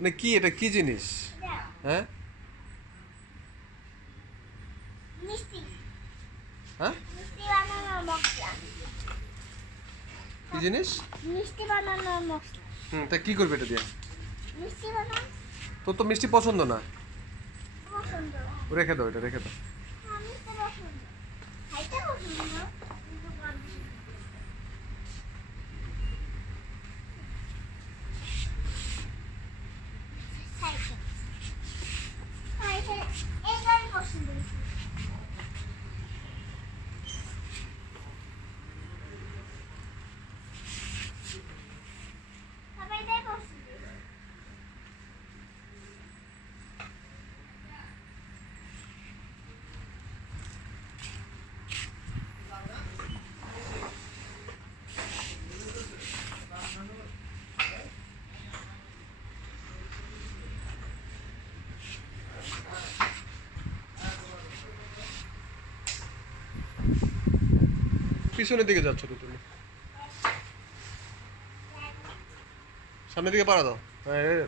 মানে কি এটা কি জিনিস? হ্যাঁ মিষ্টি হ্যাঁ মিষ্টি বানানোর মশলা। কি জিনিস? মিষ্টি বানানোর মশলা। তা কি করবে এটা দিয়ে? মিষ্টি বানান তোর তো মিষ্টি পছন্দ না, পছন্দ। রেখে দাও, এটা রেখে দাও। আমি তো পছন্দ, খাইতে পছন্দ না, কিন্তু খাইতে খাইতে এইটাই পছন্দ বেশি। সবাই এটাই পছন্দ। পিছনের দিকে যাচ্ছ তো তুমি, সামনের দিকে পাড়া দাও। হ্যাঁ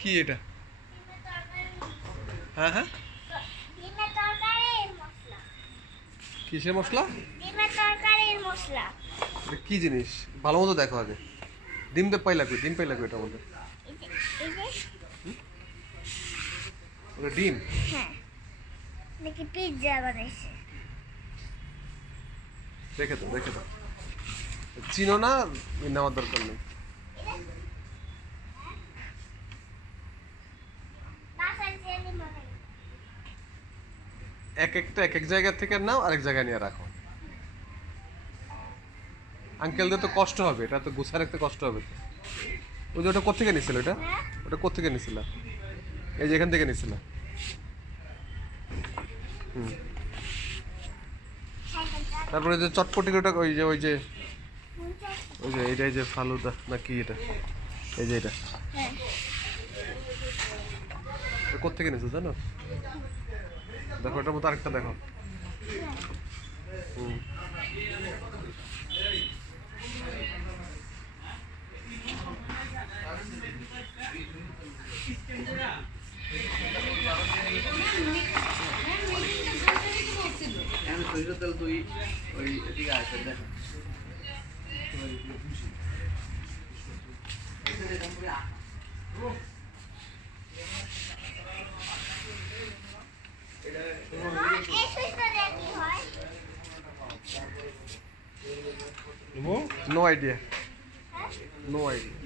কি এটা? হ্যাঁ হ্যাঁ ডিমের তরকারির মশলা। কিসের মশলা? ডিমের তরকারির মশলা। এটা কি জিনিস ভালো মতো দেখো আগে। ডিম তো পাইলা কই? ডিম পাইলা কই এটার মধ্যে? এই যে এই যে ওটা ডিম? হ্যাঁ, দেখি পিৎজা বানাইছে। রেখে দাও, রেখে দাও। চিনো না, নেওয়ার দরকার নেই। বাসায় যে আমি বানাই। এক একটা এক এক জায়গা থেকে নাও, আরেক জায়গায় নিয়ে রাখো। আঙ্কেলদের তো কষ্ট হবে, এটা তো গুছা রাখতে কষ্ট হবে তো। ওই যে ওটা কোত্থেকে নিছিল এটা? হ্যাঁ, ওটা কোত্থেকে নিছিল? এই যে এখান থেকে নিছিল। হুম। তারপরে যে চটপটির ওটা ওই যে এইটা, এই যে ফালুদা না কি এটা, এই যে এটা হ্যাঁ, এটা কোত্থেকে নিছো জানো? দেখো এটার মতো আরেকটা দেখো। হুম। সরিষার তেল তুই ওই এদিকে আসে দেখ এই সুইচটা দিয়ে কি হয়? নো আইডিয়া, হ্যাঁ, নো আইডিয়া।